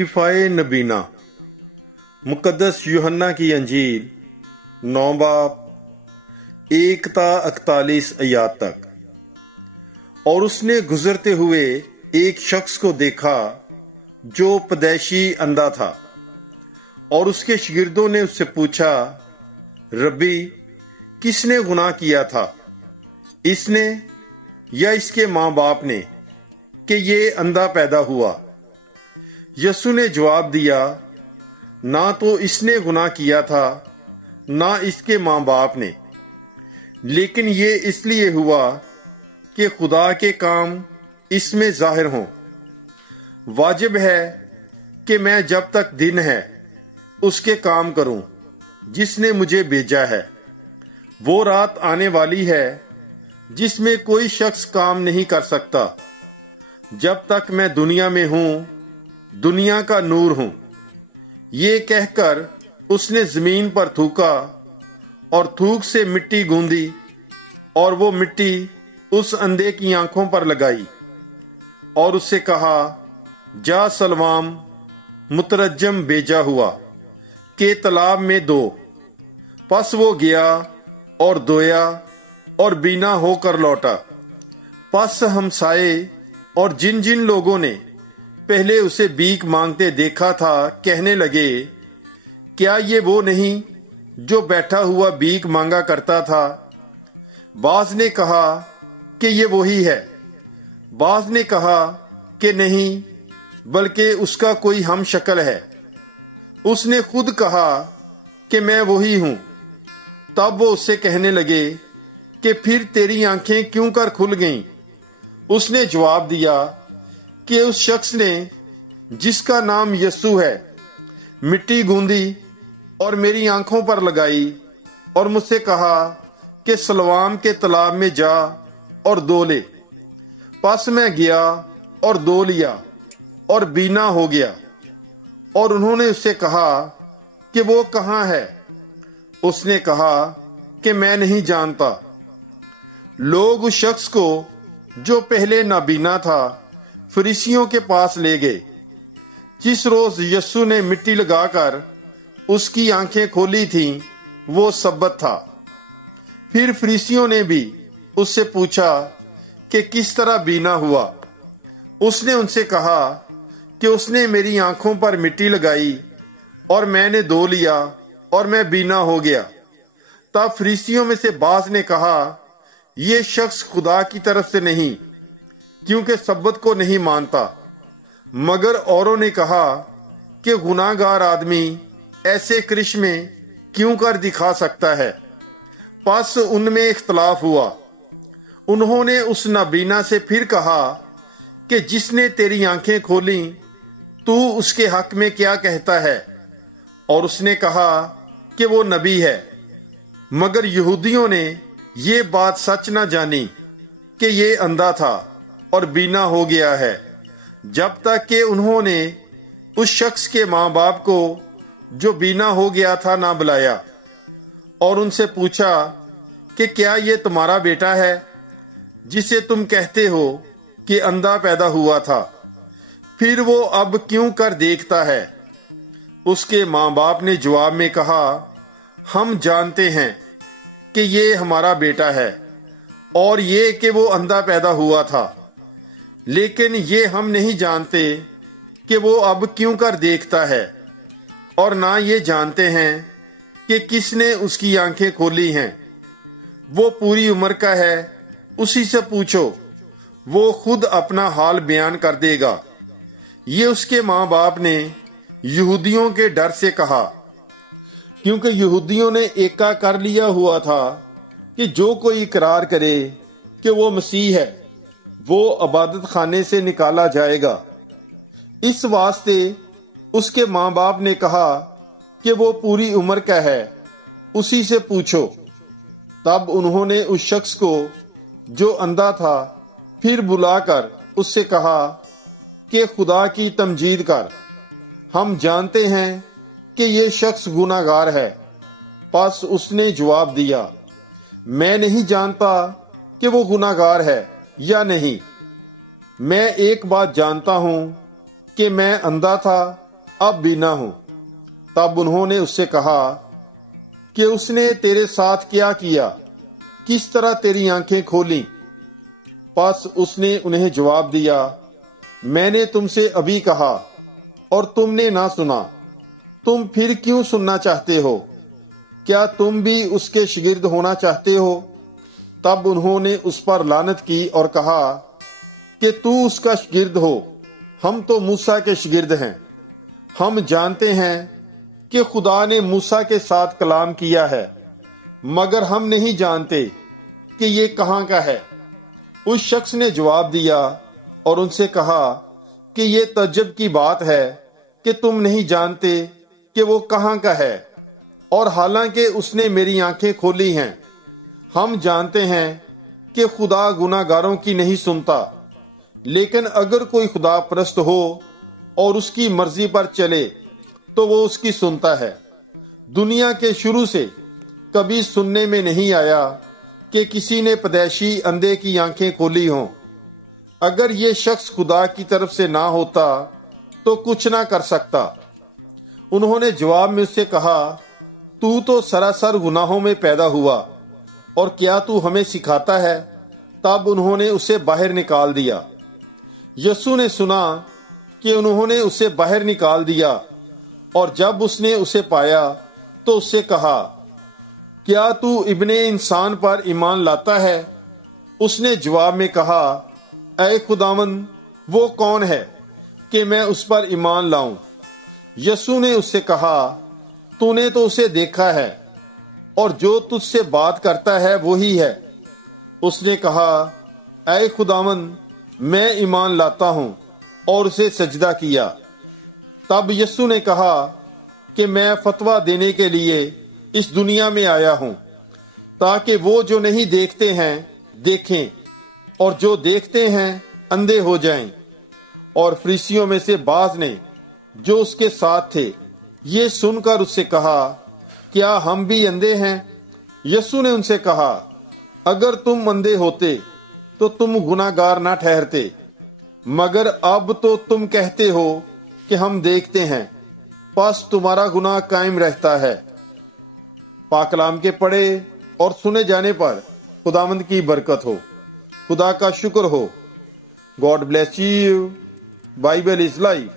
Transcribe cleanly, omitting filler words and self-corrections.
हिफाए नबीना। मुकद्दस यूहन्ना की अंजील 9 बाब 1 ता 41 आयत तक। और उसने गुजरते हुए एक शख्स को देखा जो पैदाइशी अंधा था, और उसके शागिर्दों ने उससे पूछा, रब्बी, किसने गुनाह किया था, इसने या इसके माँ बाप ने, कि ये अंधा पैदा हुआ? यसु ने जवाब दिया, ना तो इसने गुनाह किया था, ना इसके माँ बाप ने, लेकिन ये इसलिए हुआ कि खुदा के काम इसमें जाहिर हों। वाजिब है कि मैं जब तक दिन है उसके काम करूं जिसने मुझे भेजा है। वो रात आने वाली है जिसमें कोई शख्स काम नहीं कर सकता। जब तक मैं दुनिया में हूं, दुनिया का नूर हूं। ये कहकर उसने जमीन पर थूका और थूक से मिट्टी गूंदी, और वो मिट्टी उस अंधे की आंखों पर लगाई और उससे कहा, जा सलवाम मुतरज्जम भेजा हुआ के तालाब में दो। पस वो गया और धोया और बीना होकर लौटा। पस हमसाए और जिन जिन लोगों ने पहले उसे भीख मांगते देखा था कहने लगे, क्या ये वो नहीं जो बैठा हुआ भीख मांगा करता था? बाज ने कहा कि ये वही है। बाज ने कहा कि नहीं, बल्कि उसका कोई हम शक्ल है। उसने खुद कहा कि मैं वही हूं। तब वो उससे कहने लगे कि फिर तेरी आंखें क्यों कर खुल गईं? उसने जवाब दिया कि उस शख्स ने, जिसका नाम यसु है, मिट्टी गूंदी और मेरी आंखों पर लगाई और मुझसे कहा कि सलवाम के तालाब में जा और धो ले। पास मैं गया और धो लिया और बीना हो गया। और उन्होंने उससे कहा कि वो कहाँ है? उसने कहा कि मैं नहीं जानता। लोग उस शख्स को जो पहले नाबीना था फरीसियों के पास ले गए। जिस रोज यस्सु ने मिट्टी लगाकर उसकी आंखें खोली थीं, वो सब्बत था। फिर फरीसियों ने भी उससे पूछा कि किस तरह बीना हुआ। उसने उनसे कहा कि उसने मेरी आंखों पर मिट्टी लगाई और मैंने धो लिया और मैं बीना हो गया। तब फरीसियों में से बाज ने कहा, ये शख्स खुदा की तरफ से नहीं, क्योंकि सब्बत को नहीं मानता। मगर औरों ने कहा कि गुनाहगार आदमी ऐसे करिश्मे क्यों कर दिखा सकता है? पस उनमें इख्तलाफ हुआ। उन्होंने उस नाबीना से फिर कहा कि जिसने तेरी आंखें खोली, तू उसके हक में क्या कहता है? और उसने कहा कि वो नबी है। मगर यहूदियों ने ये बात सच न जानी कि ये अंधा था और बीना हो गया है, जब तक कि उन्होंने उस शख्स के माँ बाप को जो बीना हो गया था ना बुलाया और उनसे पूछा कि क्या ये तुम्हारा बेटा है जिसे तुम कहते हो कि अंधा पैदा हुआ था? फिर वो अब क्यों कर देखता है? उसके माँ बाप ने जवाब में कहा, हम जानते हैं कि ये हमारा बेटा है और ये कि वो अंधा पैदा हुआ था, लेकिन ये हम नहीं जानते कि वो अब क्यों कर देखता है, और ना ये जानते हैं कि किसने उसकी आंखें खोली हैं। वो पूरी उम्र का है, उसी से पूछो, वो खुद अपना हाल बयान कर देगा। ये उसके माँ बाप ने यहूदियों के डर से कहा, क्योंकि यहूदियों ने एका कर लिया हुआ था कि जो कोई इकरार करे कि वो मसीह है, वो इबादत खाने से निकाला जाएगा। इस वास्ते उसके माँ बाप ने कहा कि वो पूरी उम्र का है, उसी से पूछो। तब उन्होंने उस शख्स को जो अंधा था फिर बुलाकर उससे कहा कि खुदा की तमजीद कर, हम जानते हैं कि ये शख्स गुनाहगार है। पस उसने जवाब दिया, मैं नहीं जानता कि वो गुनाहगार है या नहीं। मैं एक बात जानता हूं कि मैं अंधा था अब भी ना हो। तब उन्होंने उससे कहा कि उसने तेरे साथ क्या किया, किस तरह तेरी आंखें खोली? बस उसने उन्हें जवाब दिया, मैंने तुमसे अभी कहा और तुमने ना सुना, तुम फिर क्यों सुनना चाहते हो? क्या तुम भी उसके शागिर्द होना चाहते हो? तब उन्होंने उस पर लानत की और कहा कि तू उसका शागिर्द हो, हम तो मूसा के शागिर्द हैं। हम जानते हैं कि खुदा ने मूसा के साथ कलाम किया है, मगर हम नहीं जानते कि ये कहाँ का है। उस शख्स ने जवाब दिया और उनसे कहा कि ये तज्जब की बात है कि तुम नहीं जानते कि वो कहाँ का है, और हालांकि उसने मेरी आंखें खोली हैं। हम जानते हैं कि खुदा गुनाहगारों की नहीं सुनता, लेकिन अगर कोई खुदा परस्त हो और उसकी मर्जी पर चले तो वो उसकी सुनता है। दुनिया के शुरू से कभी सुनने में नहीं आया कि किसी ने पैदाइशी अंधे की आंखें खोली हों। अगर ये शख्स खुदा की तरफ से ना होता तो कुछ ना कर सकता। उन्होंने जवाब में उससे कहा, तू तो सरासर गुनाहों में पैदा हुआ और क्या तू हमें सिखाता है? तब उन्होंने उसे बाहर निकाल दिया। यीशु ने सुना कि उन्होंने उसे बाहर निकाल दिया, और जब उसने उसे पाया तो उससे कहा, क्या तू इब्ने इंसान पर ईमान लाता है? उसने जवाब में कहा, ऐ खुदावंद, वो कौन है कि मैं उस पर ईमान लाऊं? यीशु ने उससे कहा, तूने तो उसे देखा है, और जो तुझसे बात करता है वही है। उसने कहा, ऐ खुदावंद, मैं ईमान लाता हूं, और उसे सजदा किया। तब यीशु ने कहा कि मैं फतवा देने के लिए इस दुनिया में आया हूं, ताकि वो जो नहीं देखते हैं देखें, और जो देखते हैं अंधे हो जाएं। और फरीसियों में से बाज ने जो उसके साथ थे ये सुनकर उससे कहा, क्या हम भी अंधे हैं? यीशु ने उनसे कहा, अगर तुम अंधे होते तो तुम गुनाहगार ना ठहरते, मगर अब तो तुम कहते हो कि हम देखते हैं, बस तुम्हारा गुनाह कायम रहता है। पाक कलाम के पढ़े और सुने जाने पर खुदावंद की बरकत हो, खुदा का शुक्र हो। God bless you. Bible is life.